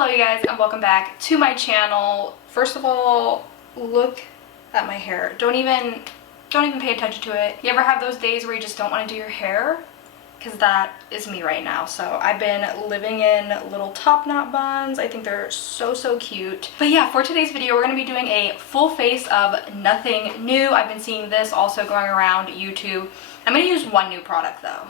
Hello you guys and welcome back to my channel. First of all, look at my hair. Don't even pay attention to it. You ever have those days where you just don't want to do your hair? Because that is me right now. So I've been living in little top knot buns. I think they're so cute. But yeah, for today's video we're going to be doing a full face of nothing new. I've been seeing this also going around YouTube. I'm going to use one new product though,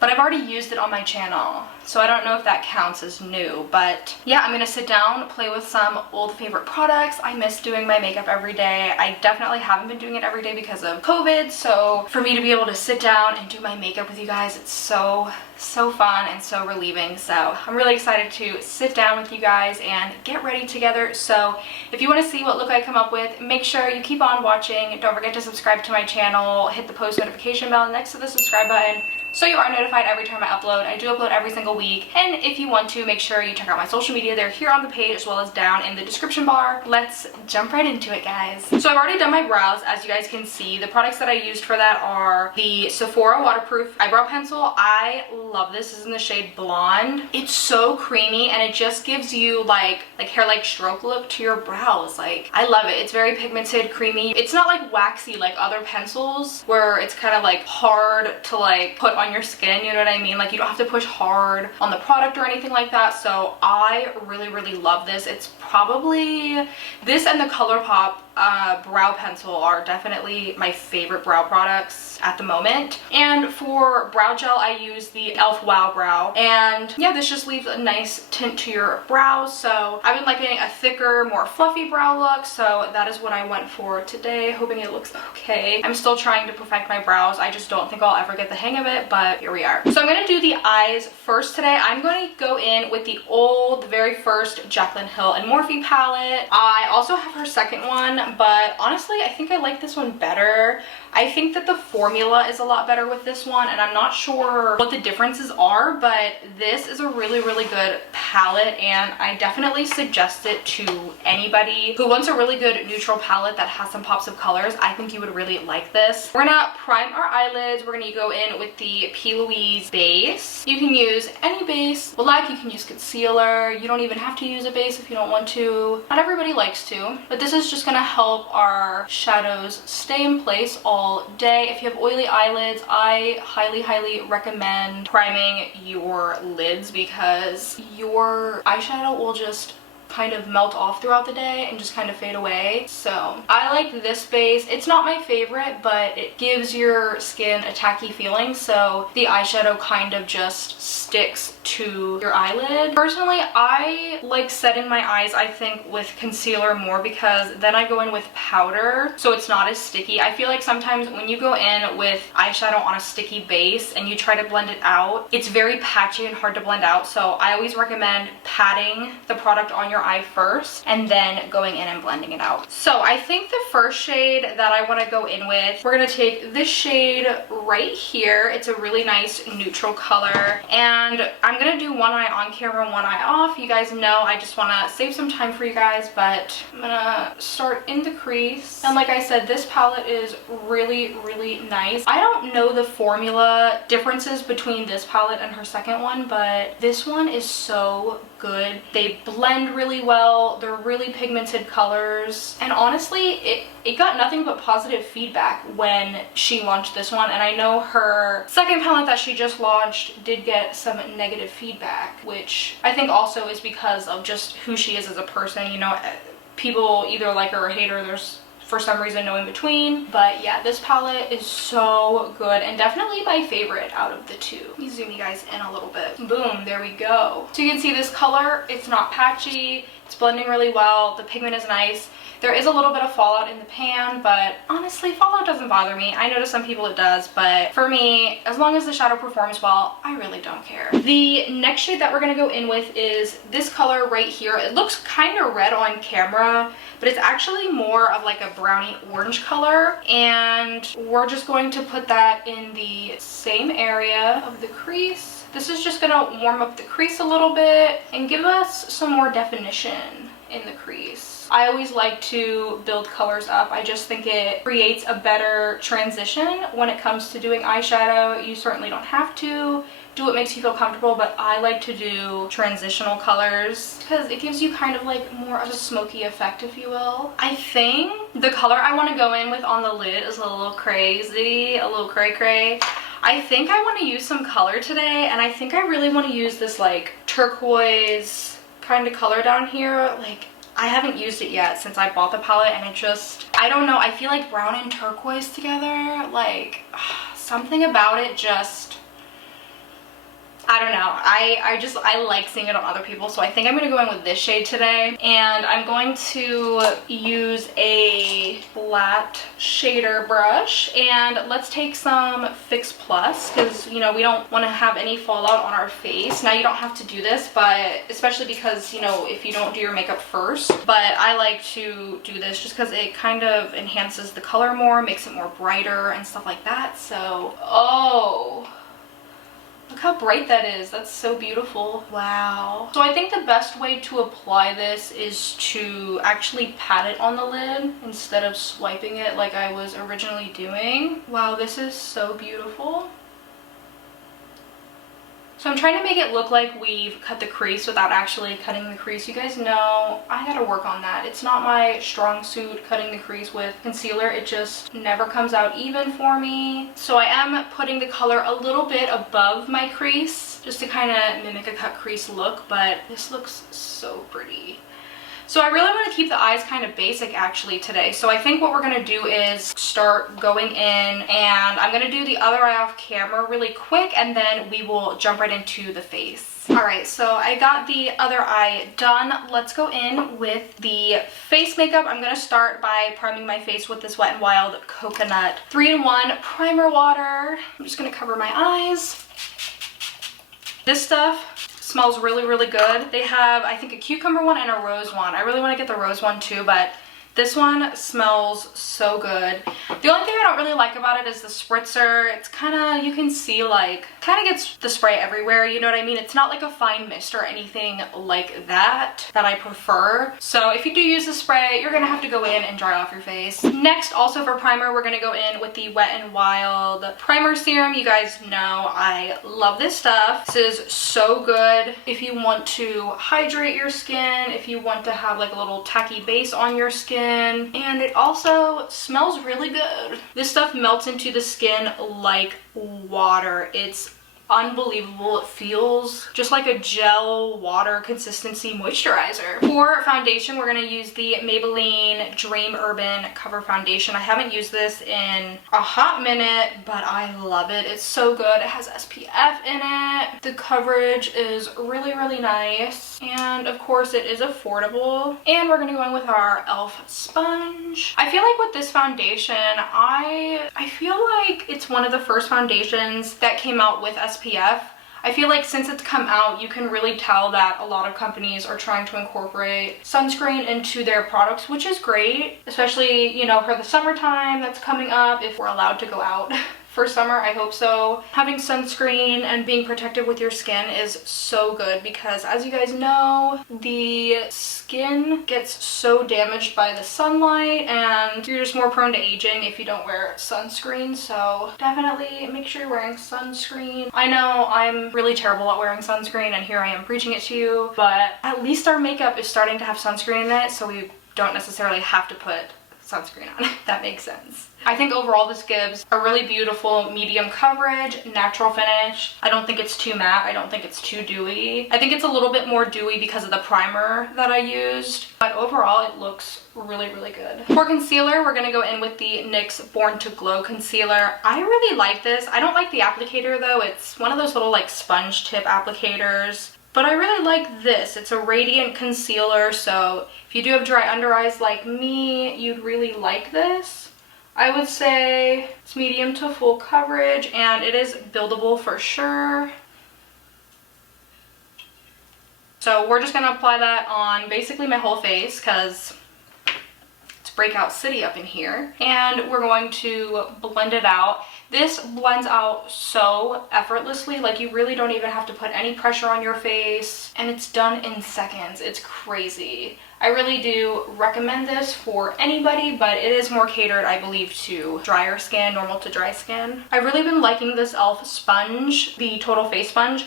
but I've already used it on my channel, so I don't know if that counts as new. But yeah, I'm gonna sit down, play with some old favorite products. I miss doing my makeup every day. I definitely haven't been doing it every day because of COVID, so for me to be able to sit down and do my makeup with you guys, it's so fun and so relieving. So I'm really excited to sit down with you guys and get ready together. So if you want to see what look I come up with, make sure you keep on watching. Don't forget to subscribe to my channel, hit the post notification bell next to the subscribe button so you are notified every time I upload. I do upload every single week. And if you want to, make sure you check out my social media. They're here on the page as well as down in the description bar. Let's jump right into it, guys. So I've already done my brows, as you guys can see. The products that I used for that are the Sephora Waterproof Eyebrow Pencil. I love this. This is in the shade Blonde. It's so creamy and it just gives you like hair-like stroke look to your brows. Like, I love it. It's very pigmented, creamy. It's not like waxy like other pencils where it's kind of like hard to like put on your skin, you know what I mean? Like, you don't have to push hard on the product or anything like that. So I really love this. It's probably this and the ColourPop brow pencil are definitely my favorite brow products at the moment. And for brow gel I use the e.l.f. Wow Brow, and yeah, this just leaves a nice tint to your brows. So I've been liking a thicker, more fluffy brow look, so that is what I went for today, hoping it looks okay. I'm still trying to perfect my brows. I just don't think I'll ever get the hang of it, but here we are. So I'm going to do the eyes first today. I'm going to go in with the very first Jaclyn Hill and Morphe palette. I also have her second one, but honestly I think I like this one better. I think that the formula is a lot better with this one, and I'm not sure what the differences are, but this is a really good palette, and I definitely suggest it to anybody who wants a really good neutral palette that has some pops of colors. I think you would really like this. We're gonna prime our eyelids. We're gonna go in with the P. Louise base. You can use any base. Well, like, you can use concealer. You don't even have to use a base if you don't want to. Not everybody likes to, but this is just gonna help our shadows stay in place all day. If you have oily eyelids, I highly recommend priming your lids because your eyeshadow will just kind of melt off throughout the day and just kind of fade away. So I like this base. It's not my favorite, but it gives your skin a tacky feeling, so the eyeshadow kind of just sticks to your eyelid. Personally, I like setting my eyes, I think, with concealer more because then I go in with powder so it's not as sticky. I feel like sometimes when you go in with eyeshadow on a sticky base and you try to blend it out, it's very patchy and hard to blend out. So I always recommend patting the product on your eye first and then going in and blending it out. So I think the first shade that I want to go in with, we're going to take this shade right here. It's a really nice neutral color, and I'm going to do one eye on camera and one eye off. You guys know I just want to save some time for you guys, but I'm going to start in the crease. And like I said, this palette is really nice. I don't know the formula differences between this palette and her second one, but this one is so good. They blend really well. They're really pigmented colors, and honestly it got nothing but positive feedback when she launched this one, and I know her second palette that she just launched did get some negative feedback, which I think also is because of just who she is as a person. You know, people either like her or hate her. There's for some reason no in between. But yeah, this palette is so good and definitely my favorite out of the two. Let me zoom you guys in a little bit. Boom, there we go. So you can see this color, it's not patchy, it's blending really well, the pigment is nice. There is a little bit of fallout in the pan, but honestly, fallout doesn't bother me. I know to some people it does, but for me, as long as the shadow performs well, I really don't care. The next shade that we're gonna go in with is this color right here. It looks kind of red on camera, but it's actually more of like a brownie orange color, and we're just going to put that in the same area of the crease. This is just gonna warm up the crease a little bit and give us some more definition in the crease. I always like to build colors up. I just think it creates a better transition when it comes to doing eyeshadow. You certainly don't have to, do what makes you feel comfortable, but I like to do transitional colors because it gives you kind of like more of a smoky effect, if you will. I think the color I want to go in with on the lid is a little crazy, a little cray-cray. I think I want to use some color today, and I think I really want to use this like turquoise kind of color down here. Like, I haven't used it yet since I bought the palette, and it just, I don't know, I feel like brown and turquoise together, like something about it just, I don't know. I like seeing it on other people, so I think I'm going to go in with this shade today. And I'm going to use a flat shader brush, and let's take some Fix Plus because, you know, we don't want to have any fallout on our face. Now, you don't have to do this, but especially because, you know, if you don't do your makeup first, but I like to do this just because it kind of enhances the color more, makes it more brighter and stuff like that. So, oh, look how bright that is. That's so beautiful. Wow. So I think the best way to apply this is to actually pat it on the lid instead of swiping it like I was originally doing. Wow, this is so beautiful. So I'm trying to make it look like we've cut the crease without actually cutting the crease. You guys know I gotta work on that. It's not my strong suit, cutting the crease with concealer. It just never comes out even for me. So I am putting the color a little bit above my crease just to kind of mimic a cut crease look, but this looks so pretty. So I really want to keep the eyes kind of basic actually today. So I think what we're going to do is start going in, and I'm going to do the other eye off camera really quick, and then we will jump right into the face. Alright, so I got the other eye done. Let's go in with the face makeup. I'm going to start by priming my face with this Wet n Wild Coconut 3-in-1 primer water. I'm just going to cover my eyes. This stuff smells really, really good. They have, I think, a cucumber one and a rose one. I really want to get the rose one too, but this one smells so good. The only thing I don't really like about it is the spritzer. It's kind of, you can see like, kind of gets the spray everywhere, you know what I mean? It's not like a fine mist or anything like that I prefer. So if you do use the spray, you're gonna have to go in and dry off your face. Next, also for primer, we're gonna go in with the Wet n Wild Primer Serum. You guys know I love this stuff. This is so good if you want to hydrate your skin, if you want to have like a little tacky base on your skin, and it also smells really good. This stuff melts into the skin like water. It's unbelievable. It feels just like a gel water consistency moisturizer. For foundation, we're going to use the Maybelline Dream Urban Cover Foundation. I haven't used this in a hot minute, but I love it. It's so good. It has SPF in it. The coverage is really, really nice. And of course it is affordable. And we're going to go in with our e.l.f. sponge. I feel like with this foundation, I feel like it's one of the first foundations that came out with SPF. I feel like since it's come out, you can really tell that a lot of companies are trying to incorporate sunscreen into their products, which is great, especially, you know, for the summertime that's coming up, if we're allowed to go out. For summer, I hope so. Having sunscreen and being protected with your skin is so good because, as you guys know, the skin gets so damaged by the sunlight and you're just more prone to aging if you don't wear sunscreen. So definitely make sure you're wearing sunscreen. I know I'm really terrible at wearing sunscreen, and here I am preaching it to you, but at least our makeup is starting to have sunscreen in it, so we don't necessarily have to put sunscreen on, if that makes sense. I think overall this gives a really beautiful medium coverage, natural finish. I don't think it's too matte. I don't think it's too dewy. I think it's a little bit more dewy because of the primer that I used, but overall it looks really, really good. For concealer, we're going to go in with the NYX Born to Glow concealer. I really like this. I don't like the applicator though. It's one of those little like sponge tip applicators. But I really like this. It's a radiant concealer, so if you do have dry under eyes like me, you'd really like this. I would say it's medium to full coverage, and it is buildable for sure. So we're just going to apply that on basically my whole face because it's breakout city up in here. And we're going to blend it out. This blends out so effortlessly, like you really don't even have to put any pressure on your face, and it's done in seconds. It's crazy. I really do recommend this for anybody, but it is more catered, I believe, to drier skin, normal to dry skin. I've really been liking this e.l.f. sponge, the Total Face Sponge.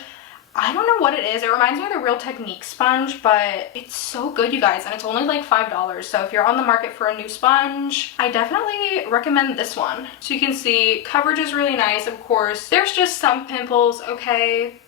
I don't know what it is. It reminds me of the Real Technique sponge, but it's so good, you guys, and it's only like $5. So if you're on the market for a new sponge, I definitely recommend this one. So you can see coverage is really nice. Of course, there's just some pimples, okay,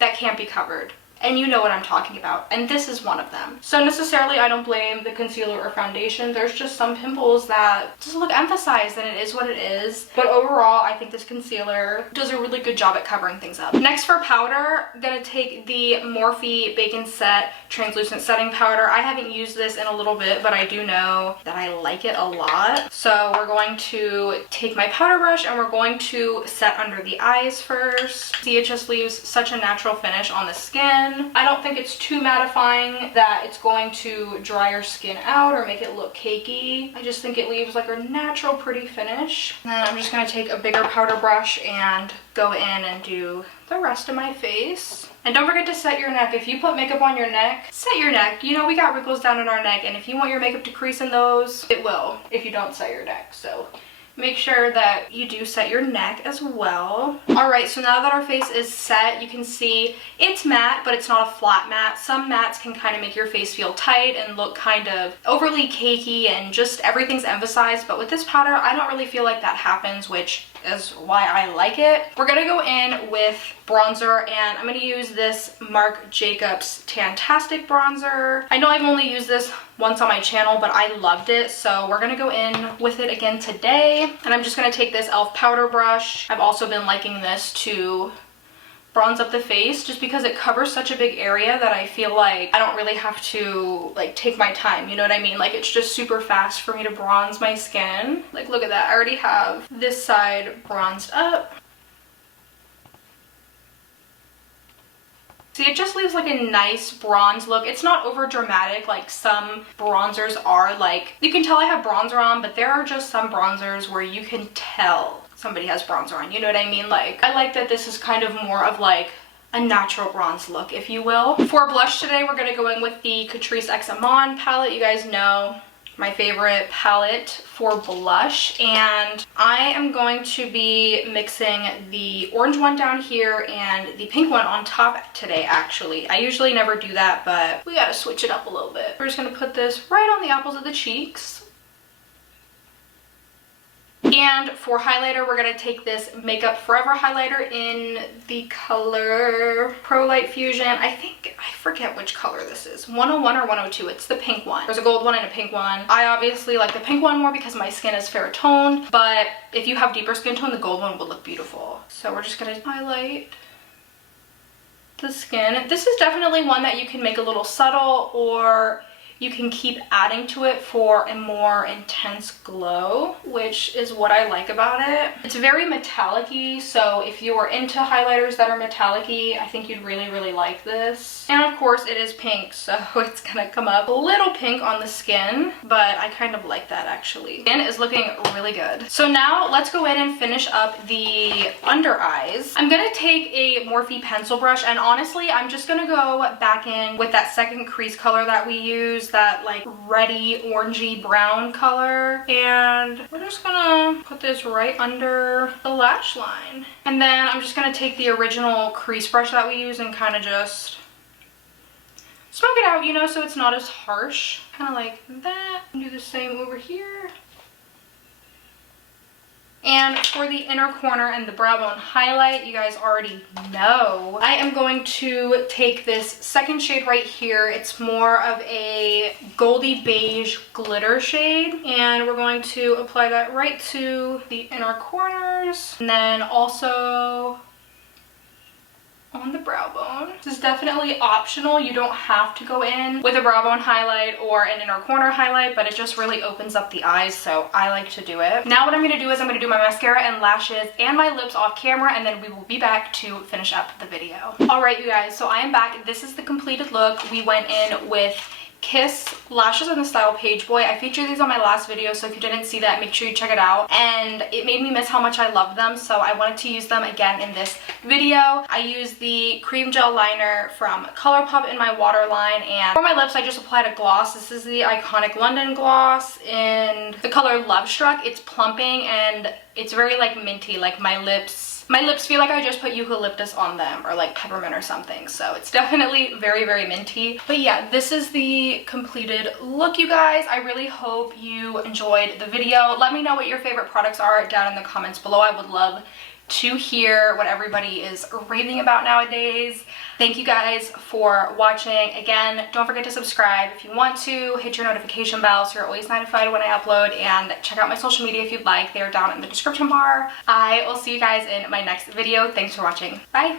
that can't be covered. And you know what I'm talking about, and this is one of them. So necessarily I don't blame the concealer or foundation. There's just some pimples that just look emphasized, and it is what it is. But overall, I think this concealer does a really good job at covering things up. Next for powder, I'm gonna take the Morphe Bake & Set Translucent Setting Powder. I haven't used this in a little bit, but I do know that I like it a lot. So we're going to take my powder brush and we're going to set under the eyes first. See, it just leaves such a natural finish on the skin. I don't think it's too mattifying that it's going to dry your skin out or make it look cakey. I just think it leaves like a natural pretty finish. And then I'm just going to take a bigger powder brush and go in and do the rest of my face. And don't forget to set your neck. If you put makeup on your neck, set your neck. You know, we got wrinkles down in our neck, and if you want your makeup to crease in those, it will if you don't set your neck. So make sure that you do set your neck as well. All right, so now that our face is set, you can see it's matte, but it's not a flat matte. Some mattes can kind of make your face feel tight and look kind of overly cakey and just everything's emphasized. But with this powder, I don't really feel like that happens, which is why I like it. We're gonna go in with bronzer, and I'm gonna use this Marc Jacobs Tantastic bronzer. I know I've only used this once on my channel, but I loved it, so we're gonna go in with it again today. And I'm just gonna take this e.l.f. powder brush. I've also been liking this to bronze up the face just because it covers such a big area that I feel like I don't really have to like take my time, you know what I mean? Like it's just super fast for me to bronze my skin. Like look at that, I already have this side bronzed up. See, it just leaves like a nice bronze look. It's not over dramatic like some bronzers are. Like you can tell I have bronzer on, but there are just some bronzers where you can tell somebody has bronzer on, you know what I mean? Like I like that this is kind of more of like a natural bronze look, if you will. For blush today, we're gonna go in with the Catrice X Amande palette. You guys know my favorite palette for blush, and I am going to be mixing the orange one down here and the pink one on top today. Actually, I usually never do that, but we gotta switch it up a little bit. We're just gonna put this right on the apples of the cheeks. And for highlighter, we're gonna take this Makeup Forever highlighter in the color Pro Light Fusion. I forget which color this is, 101 or 102. It's the pink one. There's a gold one and a pink one. I obviously like the pink one more because my skin is fair toned, but if you have deeper skin tone, the gold one would look beautiful. So we're just gonna highlight the skin. This is definitely one that you can make a little subtle, or you can keep adding to it for a more intense glow, which is what I like about it. It's very metallic-y, so if you're into highlighters that are metallic-y, I think you'd really, really like this. And of course it is pink, so it's gonna come up a little pink on the skin, but I kind of like that actually. Skin is looking really good. So now let's go in and finish up the under eyes. I'm gonna take a Morphe pencil brush, and honestly, I'm just gonna go back in with that second crease color that we used, that like reddy orangey brown color, and we're just gonna put this right under the lash line. And then I'm just gonna take the original crease brush that we use and kind of just smoke it out, you know, so it's not as harsh, kind of like that. Do the same over here. And for the inner corner and the brow bone highlight, you guys already know, I am going to take this second shade right here. It's more of a goldy beige glitter shade, and we're going to apply that right to the inner corners, and then also on the brow bone. This is definitely optional. You don't have to go in with a brow bone highlight or an inner corner highlight, but it just really opens up the eyes, so I like to do it. Now what I'm gonna do is I'm gonna do my mascara and lashes and my lips off camera, and then we will be back to finish up the video. All right, you guys, so I am back. This is the completed look. We went in with Kiss Lashes in the style Page Boy. I featured these on my last video, so if you didn't see that, make sure you check it out. And it made me miss how much I love them, so I wanted to use them again in this video. I used the cream gel liner from Colourpop in my waterline, and for my lips I just applied a gloss. This is the Iconic London gloss in the color Love Struck. It's plumping and it's very like minty, like my lips feel like I just put eucalyptus on them, or like peppermint or something. So it's definitely very, very minty. But yeah, this is the completed look, you guys. I really hope you enjoyed the video. Let me know what your favorite products are down in the comments below. I would love to hear what everybody is raving about nowadays. Thank you guys for watching. Again, don't forget to subscribe if you want to. Hit your notification bell so you're always notified when I upload, and check out my social media if you'd like. They're down in the description bar. I will see you guys in my next video. Thanks for watching. Bye!